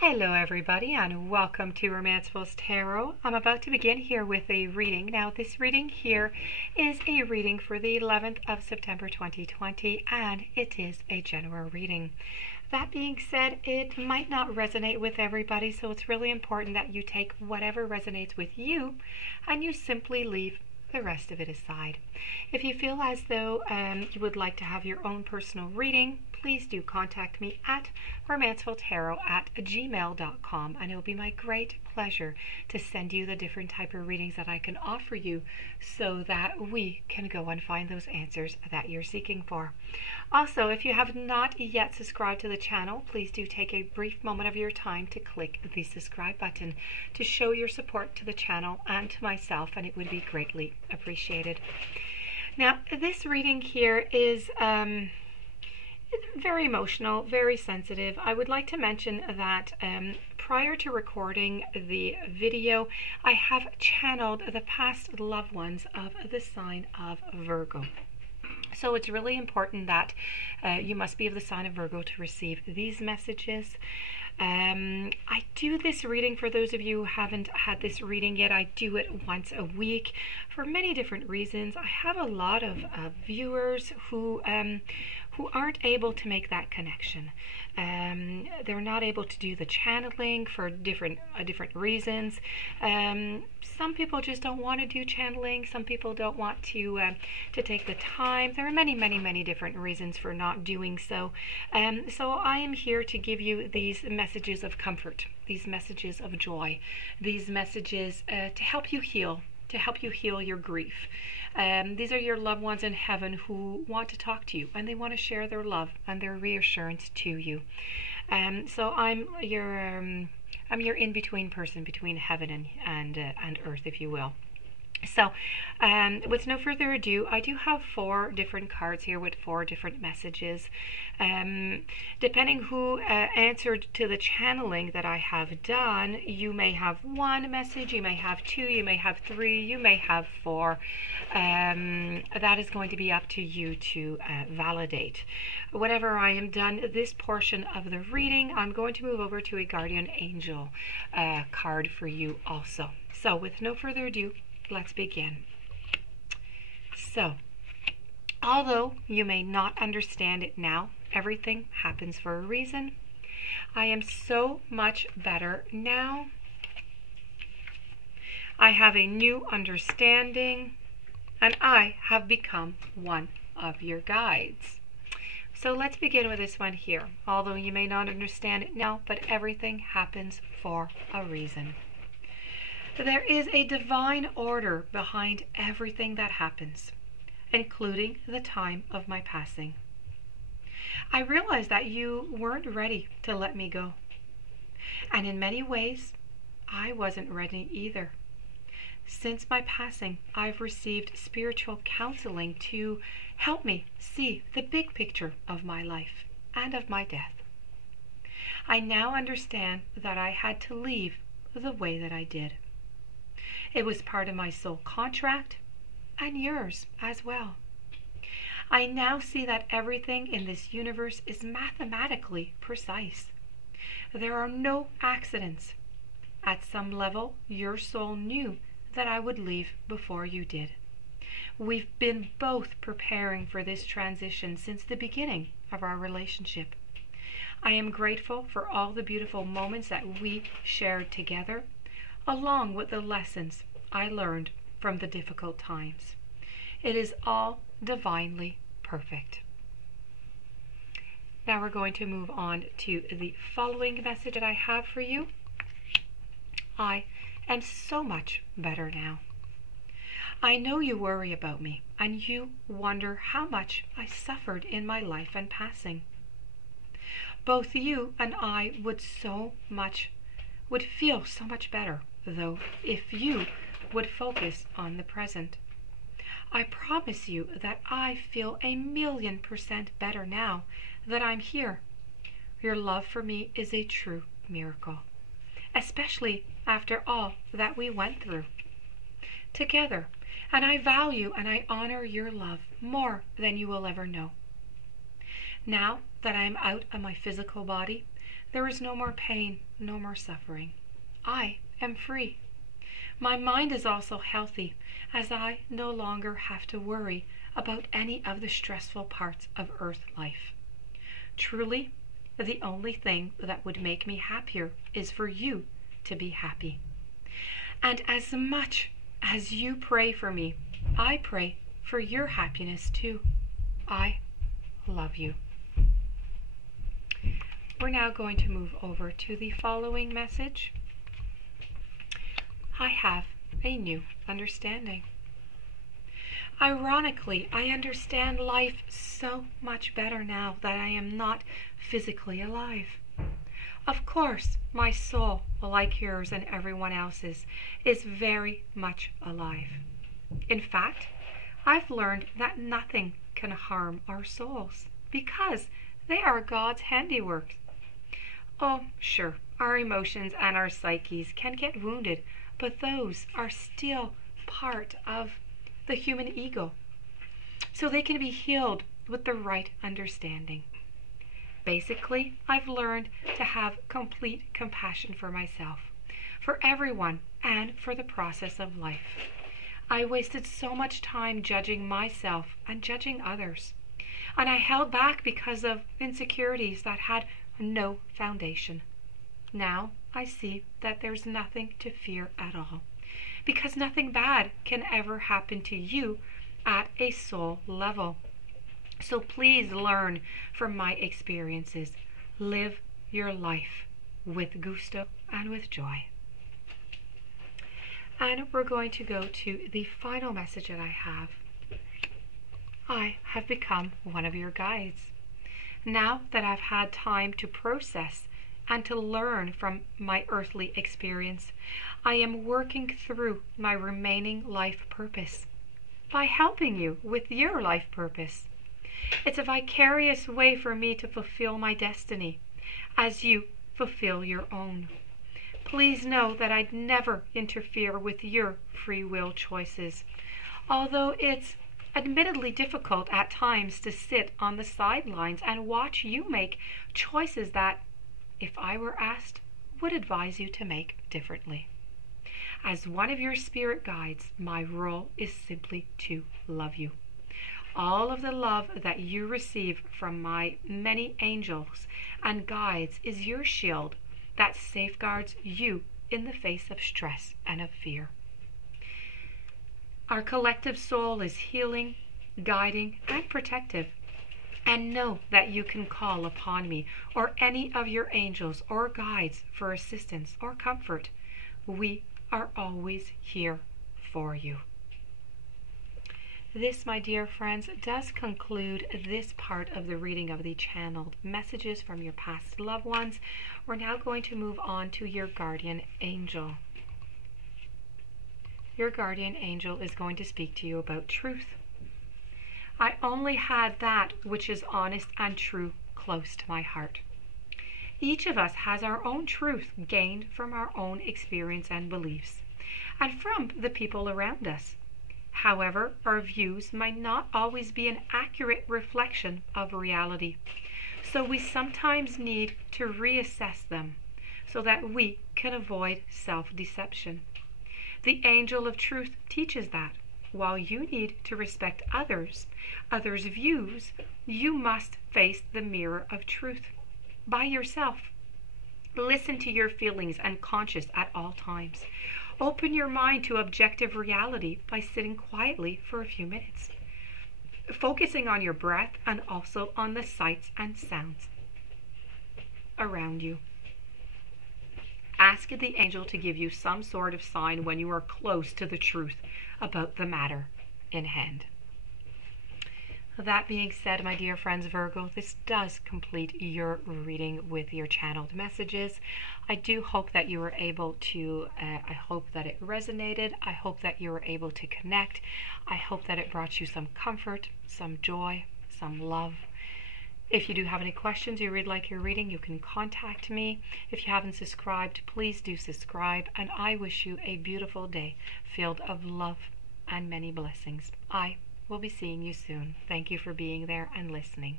Hello everybody and welcome to Romancefull's Tarot. I'm about to begin here with a reading. Now this reading here is a reading for the 11th of September 2020 and it is a general reading. That being said, it might not resonate with everybody, so it's really important that you take whatever resonates with you and you simply leave the rest of it aside. If you feel as though you would like to have your own personal reading, please do contact me at romancefulltarot@gmail.com and it will be my great pleasure to send you the different type of readings that I can offer you so that we can go and find those answers that you're seeking for. Also, if you have not yet subscribed to the channel, please do take a brief moment of your time to click the subscribe button to show your support to the channel and to myself, and it would be greatly appreciated. Now, this reading here is very emotional, very sensitive. I would like to mention that prior to recording the video, I have channeled the past loved ones of the sign of Virgo. So it's really important that you must be of the sign of Virgo to receive these messages. I do this reading, for those of you who haven't had this reading yet, I do it once a week for many different reasons. I have a lot of viewers who aren't able to make that connection. They're not able to do the channeling for different reasons. Some people just don't want to do channeling. Some people don't want to take the time. There are many different reasons for not doing so. So I am here to give you these messages of comfort, these messages of joy, these messages to help you heal, your grief. These are your loved ones in heaven who want to talk to you and they want to share their love and their reassurance to you. So I'm your in-between person between heaven and earth, if you will. So with no further ado, I do have 4 different cards here with 4 different messages. Depending who answered to the channeling that I have done, you may have 1 message, you may have 2, you may have 3, you may have 4. That is going to be up to you to validate. Whenever I am done this portion of the reading, I'm going to move over to a guardian angel card for you also. So with no further ado, let's begin. So, although you may not understand it now, everything happens for a reason. I am so much better now. I have a new understanding, and I have become one of your guides. So let's begin with this one here. Although you may not understand it now, but everything happens for a reason. There is a divine order behind everything that happens, including the time of my passing. I realize that you weren't ready to let me go. And in many ways, I wasn't ready either. Since my passing, I've received spiritual counseling to help me see the big picture of my life and of my death. I now understand that I had to leave the way that I did. It was part of my soul contract, and yours as well. I now see that everything in this universe is mathematically precise. There are no accidents. At some level, your soul knew that I would leave before you did. We've been both preparing for this transition since the beginning of our relationship. I am grateful for all the beautiful moments that we shared together, along with the lessons I learned from the difficult times. It is all divinely perfect. Now we're going to move on to the following message that I have for you. I am so much better now. I know you worry about me, and you wonder how much I suffered in my life and passing. Both you and I would feel so much better, though, if you would focus on the present. I promise you that I feel 1,000,000% better now that I'm here. Your love for me is a true miracle, especially after all that we went through together, and I value and I honor your love more than you will ever know. Now that I am out of my physical body, There is no more pain, no more suffering. I am free. My mind is also healthy, as I no longer have to worry about any of the stressful parts of earth life. Truly, the only thing that would make me happier is for you to be happy. And as much as you pray for me, I pray for your happiness too. I love you. We're now going to move over to the following message. I have a new understanding. Ironically, I understand life so much better now that I am not physically alive. Of course, my soul, like yours and everyone else's, is very much alive. In fact, I've learned that nothing can harm our souls because they are God's handiwork. Oh, sure, our emotions and our psyches can get wounded, but those are still part of the human ego, so they can be healed with the right understanding. Basically, I've learned to have complete compassion for myself, for everyone, and for the process of life. I wasted so much time judging myself and judging others, and I held back because of insecurities that had no foundation. Now I see that there's nothing to fear at all, because nothing bad can ever happen to you at a soul level. So please learn from my experiences. Live your life with gusto and with joy. And we're going to go to the final message that I have. I have become one of your guides. Now that I've had time to process and to learn from my earthly experience, I am working through my remaining life purpose by helping you with your life purpose. It's a vicarious way for me to fulfill my destiny as you fulfill your own. Please know that I'd never interfere with your free will choices, although it's admittedly difficult at times to sit on the sidelines and watch you make choices that, if I were asked, would advise you to make differently. As one of your spirit guides, my role is simply to love you. All of the love that you receive from my many angels and guides is your shield that safeguards you in the face of stress and of fear. Our collective soul is healing, guiding, and protective. And know that you can call upon me or any of your angels or guides for assistance or comfort. We are always here for you. This, my dear friends, does conclude this part of the reading of the channeled messages from your past loved ones. We're now going to move on to your guardian angel. Your guardian angel is going to speak to you about truth. I only had that which is honest and true close to my heart. Each of us has our own truth gained from our own experience and beliefs, and from the people around us. However, our views might not always be an accurate reflection of reality, so we sometimes need to reassess them so that we can avoid self-deception. The angel of truth teaches that while you need to respect others' views, you must face the mirror of truth by yourself. Listen to your feelings and conscience at all times. Open your mind to objective reality by sitting quietly for a few minutes, focusing on your breath and also on the sights and sounds around you. Ask the angel to give you some sort of sign when you are close to the truth about the matter in hand. That being said, my dear friends Virgo, this does complete your reading with your channeled messages. I do hope that you were able to, I hope that it resonated. I hope that you were able to connect. I hope that it brought you some comfort, some joy, some love. If you do have any questions, you would like your reading, you can contact me. If you haven't subscribed, please do subscribe. And I wish you a beautiful day filled of love and many blessings. I will be seeing you soon. Thank you for being there and listening.